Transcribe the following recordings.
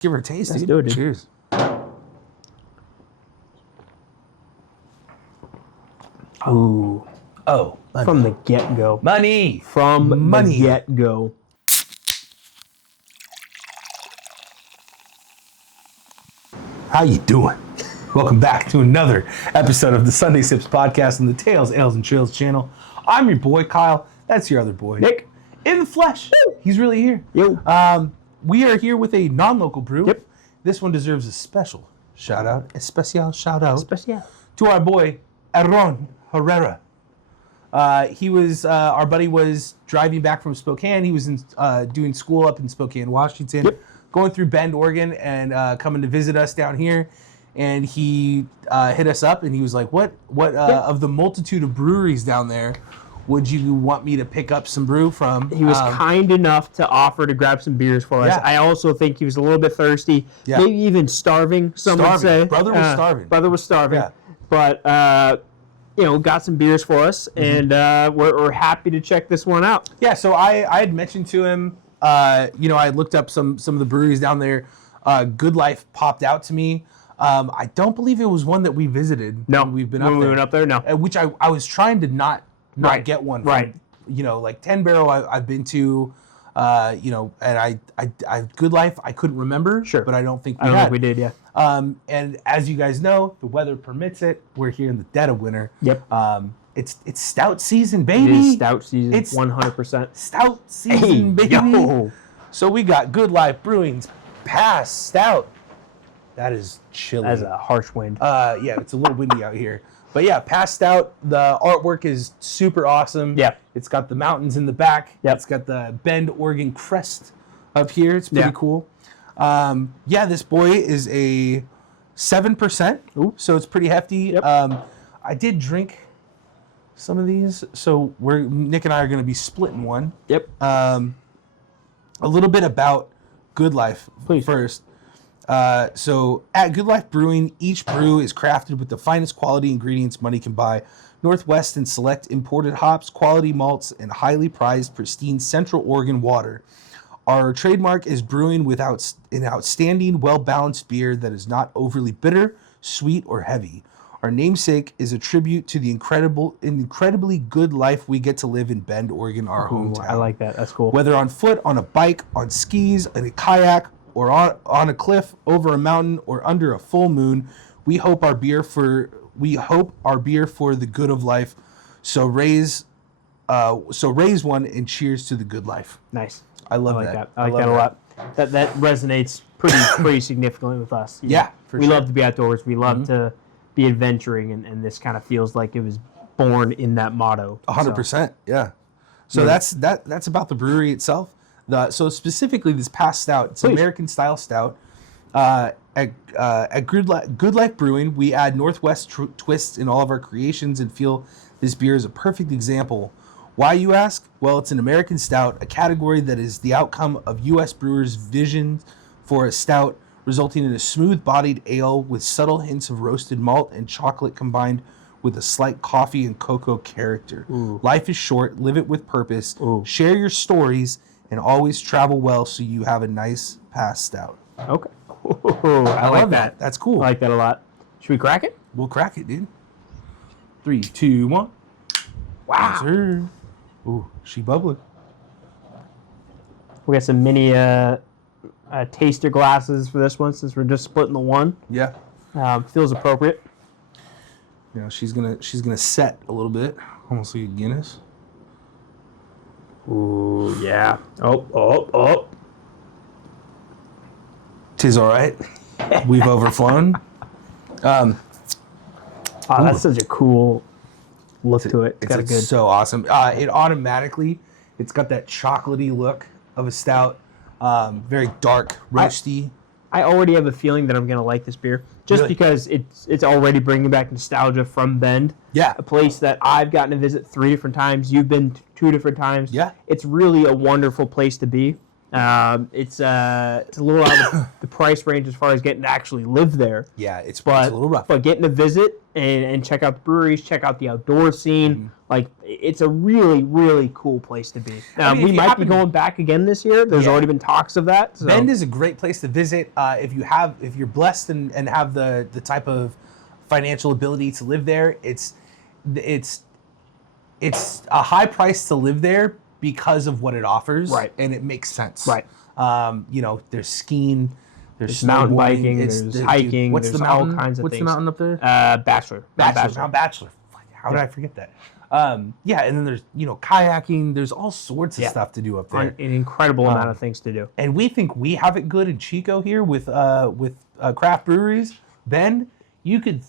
Give her a taste, Let's dude. do it, dude. Cheers. Ooh. Oh, money. From the get-go. Money. From Money. the get-go. How you doing? Welcome back to another episode of the Sunday Sips podcast on the Tales, Ales, and Trails channel. I'm your boy, Kyle. That's your other boy, Nick. In the flesh. He's really here. Yo. We are here with a non-local brew. Yep. This one deserves a special shout-out, Special. to our boy, Aaron Herrera. Our buddy was driving back from Spokane. He was doing school up in Spokane, Washington, going through Bend, Oregon, and coming to visit us down here. And he hit us up, and he was like, "What of the multitude of breweries down there, would you want me to pick up some brew from?" He was kind enough to offer to grab some beers for us. Yeah. I also think he was a little bit thirsty, maybe even starving. Some would say. Brother was starving. Brother was starving. Yeah. But got some beers for us, and we're happy to check this one out. Yeah. So I had mentioned to him, I had looked up some of the breweries down there. Good Life popped out to me. I don't believe it was one that we visited. No, when we've been when up we there. went up there. No, Which I was trying to not Right. get one. Right. Like 10 Barrel I've been to, and I Good Life I couldn't remember. Sure. But I don't think I don't think we did. Yeah. And as you guys know, the weather permits it. We're here in the dead of winter. Yep. It's stout season, baby. It is stout season. It's 100%. Stout season, baby. Yo. So we got Good Life Brewing's Past Stout. That is chilly. That's a harsh wind. Yeah, it's a little windy out here. But yeah, Past Stout, the artwork is super awesome. Yeah. It's got the mountains in the back. Yep. It's got the Bend, Oregon crest up here. It's pretty Yeah. cool. This boy is a 7%. Ooh. So it's pretty hefty. Yep. I did drink some of these. So Nick and I are going to be splitting one. Yep. A little bit about Good Life Please. first. So at Good Life Brewing, each brew is crafted with the finest quality ingredients money can buy. Northwest and select imported hops, quality malts, and highly prized pristine Central Oregon water. Our trademark is brewing without an outstanding, well-balanced beer that is not overly bitter, sweet, or heavy. Our namesake is a tribute to the incredibly good life we get to live in Bend, Oregon, our hometown. I like that. That's cool. Whether on foot, on a bike, on skis, in a kayak, or on a cliff, over a mountain, or under a full moon, we hope our beer for the good of life. So raise one and cheers to the good life. Nice. I love like that. that. I like that a lot. That resonates pretty significantly with us. Yeah, we love to be outdoors. We love to be adventuring, and this kind of feels like it was born in that motto. 100%. Yeah. So that's about the brewery itself. So specifically this Past Stout, it's American style stout. At Good Life Brewing, we add Northwest twists in all of our creations and feel this beer is a perfect example. Why, you ask? Well, it's an American stout, a category that is the outcome of U.S. brewers' vision for a stout, resulting in a smooth-bodied ale with subtle hints of roasted malt and chocolate combined with a slight coffee and cocoa character. Ooh. Life is short, live it with purpose, Ooh. share your stories, and always travel well so you have a nice Past Stout. Okay. I like love that. That's cool. I like that a lot. Should we crack it? We'll crack it, dude. 3, 2, 1. Wow. Yes, sir. Ooh, she bubbling. We got some mini taster glasses for this one since we're just splitting the one. Yeah. Feels appropriate. She's gonna set a little bit, almost like a Guinness. Ooh, yeah. Oh. Tis all right. We've overflown. That's such a cool look to it. It's so awesome. It's got that chocolatey look of a stout. Very dark, roasty. I already have a feeling that I'm going to like this beer just Really? because it's already bringing back nostalgia from Bend. Yeah. A place that I've gotten to visit 3 different times. You've been 2 different times. Yeah. It's really a wonderful place to be. It's a little out of the price range as far as getting to actually live there. Yeah, it's a But little rough. But getting to visit and check out the breweries, check out the outdoor scene, like it's a really, really cool place to be. I mean, we if you might be happen- going back again this year. There's Yeah. already been talks of that. So. Bend is a great place to visit if you're blessed and have the type of financial ability to live there. It's a high price to live there because of what it offers, Right. and it makes sense. Right. There's skiing, there's mountain snowboarding, biking, there's hiking, what's there's the all mountain? kinds of What's things. the mountain up there? Bachelor. Mount Bachelor. Fuck, how did I forget that? And then there's kayaking. There's all sorts of stuff to do up there. An incredible amount of things to do. And we think we have it good in Chico here with craft breweries. Ben, you could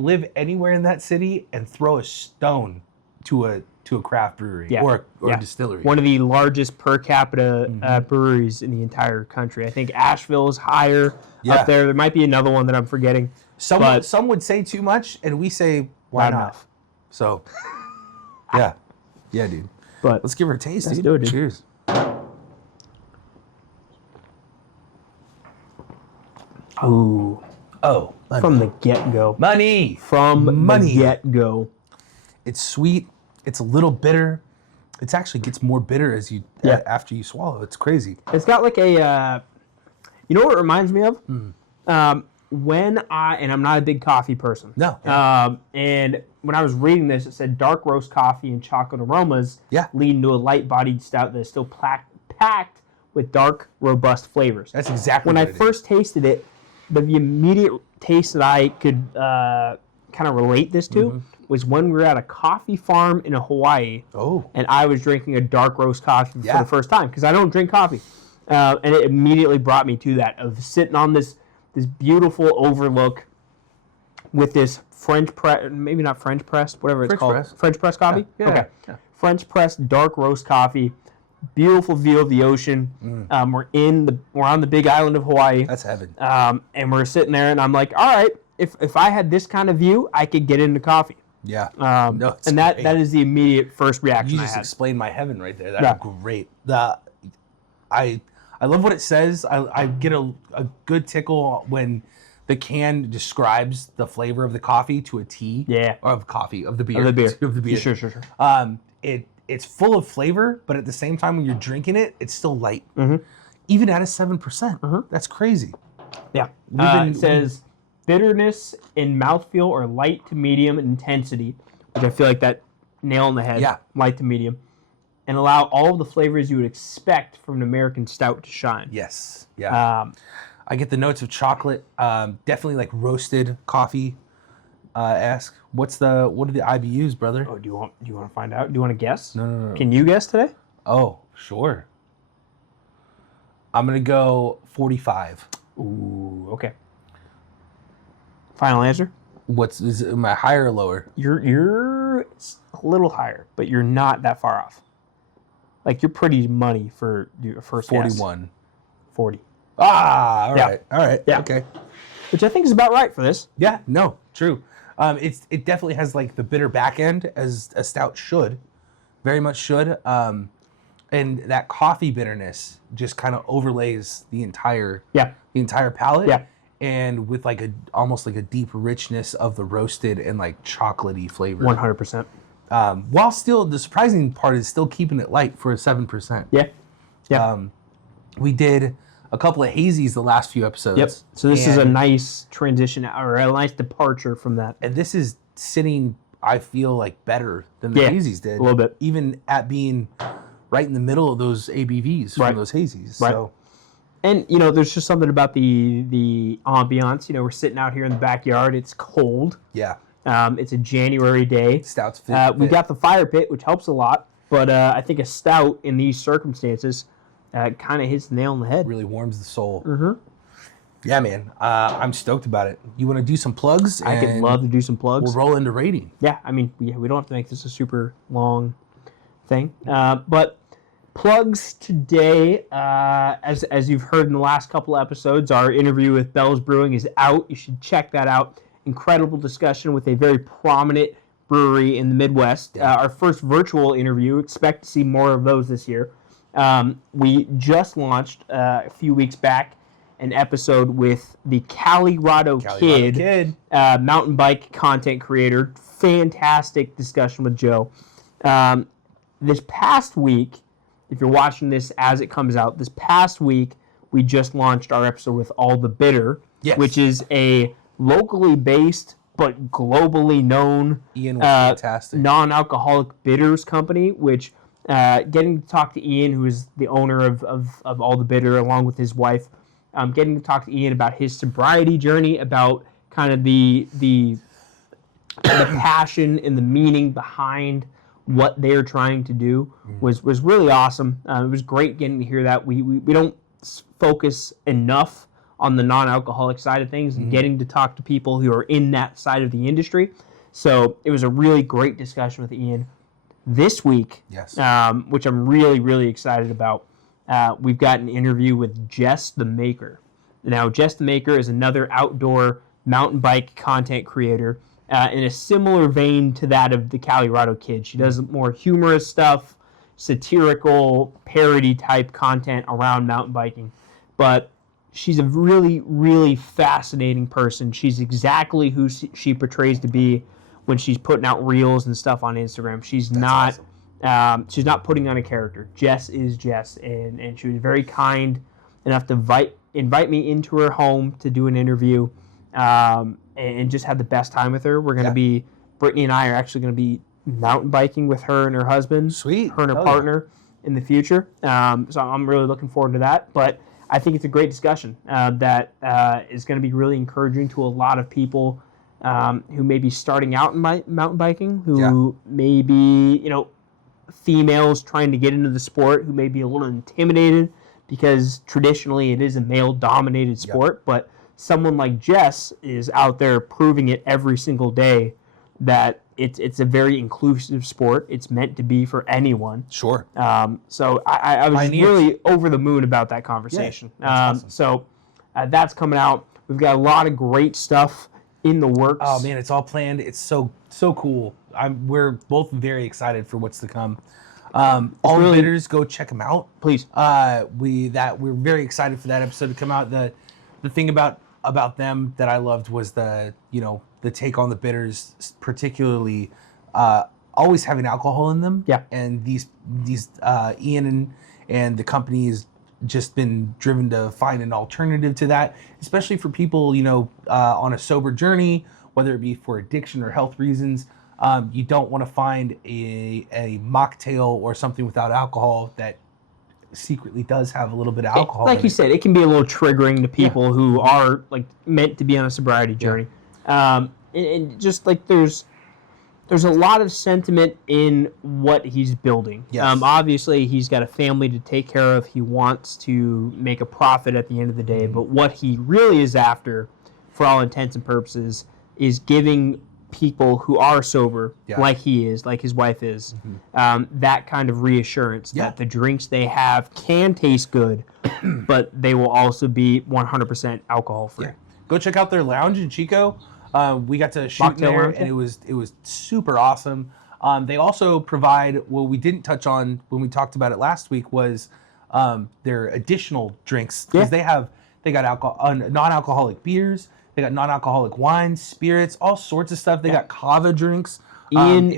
live anywhere in that city and throw a stone to a craft brewery or distillery. One of the largest per capita breweries in the entire country. I think Asheville is higher up there. There might be another one that I'm forgetting. Some would say too much, and we say why Not not? enough. So, yeah, dude. But Let's give her a taste, let's dude. do it, dude. Cheers. Ooh, Oh, from the get-go. money. From Money. the get-go. It's sweet. It's a little bitter. It actually gets more bitter as you after you swallow. It's crazy. It's got like a, you know what it reminds me of? And I'm not a big coffee person. No. And when I was reading this, it said dark roast coffee and chocolate aromas leading to a light-bodied stout that is still packed with dark, robust flavors. That's exactly when what I it first tasted it, the immediate taste that I could kind of relate this to was when we were at a coffee farm in Hawaii. Oh. And I was drinking a dark roast coffee for the first time because I don't drink coffee. And it immediately brought me to that of sitting on this beautiful overlook with this French press, maybe not French pressed, whatever it's called. French press coffee? Yeah. Okay. Yeah. French pressed dark roast coffee. Beautiful view of the ocean. We're on the big island of Hawaii. That's heaven. And we're sitting there, and I'm like, all right, if I had this kind of view, I could get into coffee. Yeah. It's And great. that is the immediate first reaction You I just had. explained my heaven right there. That's great. I love what it says. I get a good tickle when the can describes the flavor of the coffee to a T. Yeah. Or of coffee, of the beer. Of the beer. Of the beer. Sure. It's full of flavor, but at the same time when you're drinking it, it's still light. Even at a 7%. That's crazy. Yeah. It says bitterness in mouthfeel or light to medium intensity, which I feel like that nail on the head. Yeah. Light to medium. And allow all of the flavors you would expect from an American stout to shine. Yes. Yeah. I get the notes of chocolate. Definitely like roasted coffee. Ask what are the IBUs, brother? Oh, do you want to find out? Do you want to guess? No. Can you guess today? Oh, sure. I'm gonna go 45. Ooh, okay. Final answer? Am I higher or lower? You're a little higher, but you're not that far off. Like you're pretty money for your first guess. 41. 40. Ah, all right. All right. Yeah. Okay. Which I think is about right for this. Yeah, no, true. It definitely has like the bitter back end as a stout should. Very much should. And that coffee bitterness just kind of overlays the entire palate. Yeah. And with like almost like a deep richness of the roasted and like chocolatey flavor. 100%. While still the surprising part is still keeping it light for a 7%. Yeah. Yeah. We did a couple of hazies the last few episodes. Yep. So this is a nice transition or a nice departure from that. And this is sitting, I feel like, better than the hazies did. A little bit. Even at being right in the middle of those ABVs from those hazies. Right. So. And, there's just something about the ambiance. We're sitting out here in the backyard. It's cold. Yeah. It's a January day. Stouts fit. We got the fire pit, which helps a lot. But I think a stout in these circumstances kind of hits the nail on the head. Really warms the soul. Yeah, man. I'm stoked about it. You want to do some plugs? I could love to do some plugs. We'll roll into rating. Yeah, I mean, we don't have to make this a super long thing. But plugs today, as you've heard in the last couple episodes, our interview with Bell's Brewing is out. You should check that out. Incredible discussion with a very prominent brewery in the Midwest. Our first virtual interview. Expect to see more of those this year. We just launched a few weeks back an episode with the Colorado Kid, mountain bike content creator. Fantastic discussion with Joe. This past week, if you're watching this as it comes out, this past week we just launched our episode with All the Bitter, which is a locally based but globally known Ian was fantastic. Non-alcoholic bitters company, which getting to talk to Ian, who is the owner of All the Bitter, along with his wife, getting to talk to Ian about his sobriety journey, about kind of the passion and the meaning behind what they're trying to do was really awesome. It was great getting to hear that. We don't focus enough on the non-alcoholic side of things and getting to talk to people who are in that side of the industry. So it was a really great discussion with Ian. This week, which I'm really, really excited about, we've got an interview with Jess the Maker. Now, Jess the Maker is another outdoor mountain bike content creator in a similar vein to that of the Colorado Kid. She does more humorous stuff, satirical, parody type content around mountain biking. But she's a really, really fascinating person. She's exactly who she portrays to be when she's putting out reels and stuff on Instagram. She's not putting on a character. Jess is Jess, and she was very kind enough to invite me into her home to do an interview, and just had the best time with her. We're going to be, Brittany and I are actually going to be mountain biking with her and her husband, sweet, her and her partner in the future. So I'm really looking forward to that. But I think it's a great discussion that is going to be really encouraging to a lot of people who may be starting out in mountain biking, who may be, females trying to get into the sport, who may be a little intimidated because traditionally it is a male-dominated sport, but someone like Jess is out there proving it every single day that it's a very inclusive sport. It's meant to be for anyone. Sure. So I was really over the moon about that conversation. Yeah, that's awesome. So that's coming out. We've got a lot of great stuff in the works. Oh man, it's all planned. It's so cool. We're both very excited for what's to come. All the bitters, go check them out, please. We're very excited for that episode to come out. The thing about them that I loved was the take on the bitters, particularly always having alcohol in them. Yeah. And these Ian and the company has just been driven to find an alternative to that, especially for people on a sober journey, whether it be for addiction or health reasons. You don't want to find a mocktail or something without alcohol that secretly does have a little bit of alcohol. Like you said, it can be a little triggering to people who are meant to be on a sobriety journey. And just there's a lot of sentiment in what he's building. Yes. Obviously, he's got a family to take care of. He wants to make a profit at the end of the day. But what he really is after, for all intents and purposes, is giving people who are sober, like he is, like his wife is, that kind of reassurance that the drinks they have can taste good, but they will also be 100% alcohol free. Go check out their lounge in Chico. We got to shoot there, and it was super awesome. They also provide, what we didn't touch on when we talked about it last week, was their additional drinks, because they got alcohol, non-alcoholic beers. They got non-alcoholic wines, spirits, all sorts of stuff. They got kava drinks. Ian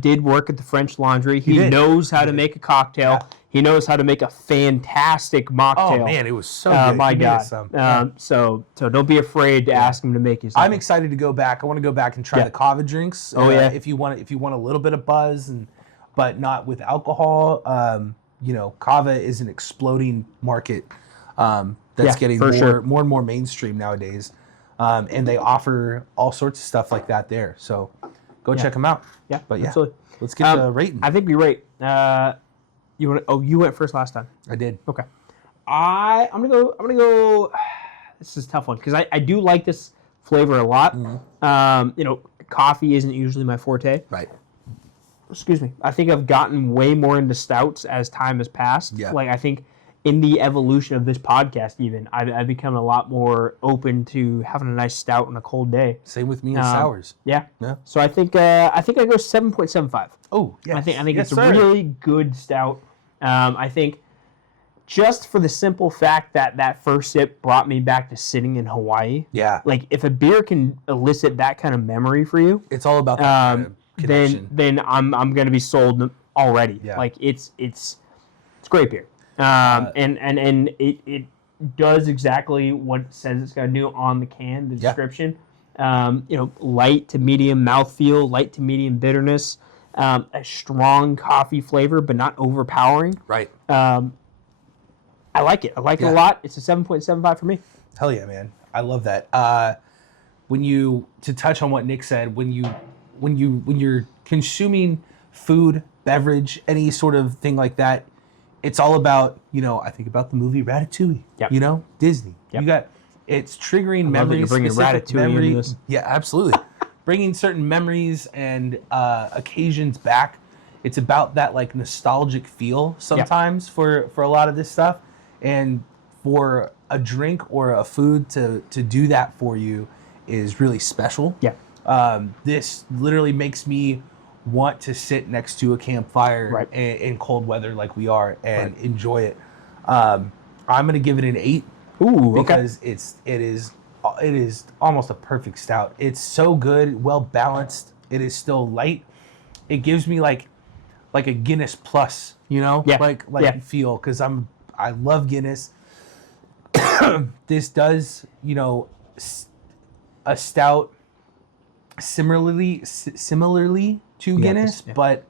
did work at the French Laundry. He knows how to make a cocktail. Yeah. He knows how to make a fantastic mocktail. Oh man, it was so good. My God. So don't be afraid to ask him to make you something. I'm excited to go back. I want to go back and try the kava drinks. If you want a little bit of buzz but not with alcohol, kava is an exploding market that's getting more and more mainstream nowadays. And they offer all sorts of stuff like that there. So go check them out. Yeah, but absolutely. Let's get to rating. I think we rate. You went first last time. I did. Okay. I'm gonna go. This is a tough one because I do like this flavor a lot. Coffee isn't usually my forte. Right. Excuse me. I think I've gotten way more into stouts as time has passed. Yeah. I think in the evolution of this podcast, even I've become a lot more open to having a nice stout on a cold day. Same with me and sours. Yeah. So I think I go 7.75. Oh, yes. I think it's a really good stout. I think just for the simple fact that first sip brought me back to sitting in Hawaii. Yeah. If a beer can elicit that kind of memory for you, it's all about that connection. then I'm gonna be sold already. Yeah. Like it's great beer. And it does exactly what it says it's gonna do on the can, the description. Light to medium mouthfeel, light to medium bitterness, a strong coffee flavor, but not overpowering. Right. I like it. I like it a lot. It's a 7.75 for me. Hell yeah, man. I love that. To touch on what Nick said, when you're consuming food, beverage, any sort of thing like that, it's all about, I think about the movie Ratatouille. Yep. Disney. Yep. It's triggering memories. I love that you're bringing Ratatouille into this. Yeah, absolutely. Bringing certain memories and occasions back. It's about that like nostalgic feel sometimes for a lot of this stuff, and for a drink or a food to do that for you is really special. Yeah. This literally makes me want to sit next to a campfire in cold weather like we are and enjoy it. I'm gonna give it an 8. Ooh, because it is almost a perfect stout. It's so good, well balanced. It is still light. It gives me like a Guinness plus, feel, because I love Guinness. This does, a stout similarly to Guinness, but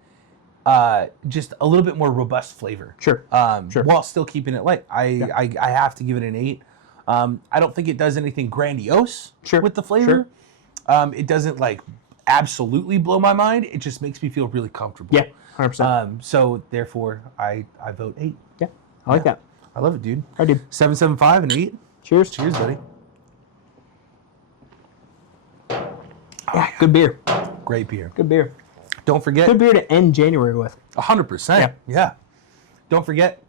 just a little bit more robust flavor. Sure. While still keeping it light. I have to give it an 8. I don't think it does anything grandiose with the flavor. It doesn't like absolutely blow my mind. It just makes me feel really comfortable. Yeah, 100%. So therefore, I vote 8. Yeah, I like that. I love it, dude. I do. 7.75 and 8. Cheers. Cheers, buddy. Yeah, good beer. Great beer. Good beer. Don't forget. Good beer to end January with. 100%. Yeah. Don't forget,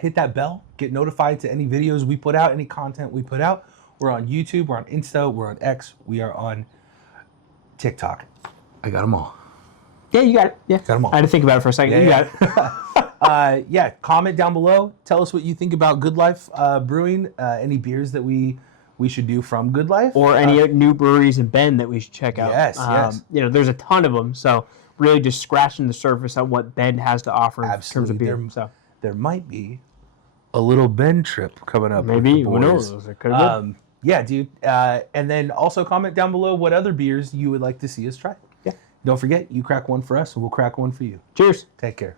hit that bell. Get notified to any videos we put out, any content we put out. We're on YouTube. We're on Insta. We're on X. We are on TikTok. I got them all. Yeah, you got it. Yeah. Got them all. I had to think about it for a second. You got it. Comment down below. Tell us what you think about Good Life Brewing. Any beers that we should do from Good Life. Or any new breweries in Bend that we should check out. Yes. There's a ton of them. So really just scratching the surface on what Bend has to offer in terms of beer. There might be a little Bend trip coming up. Maybe. Who knows? It could have been. Yeah, dude. And then also comment down below what other beers you would like to see us try. Yeah. Don't forget, you crack one for us and we'll crack one for you. Cheers. Take care.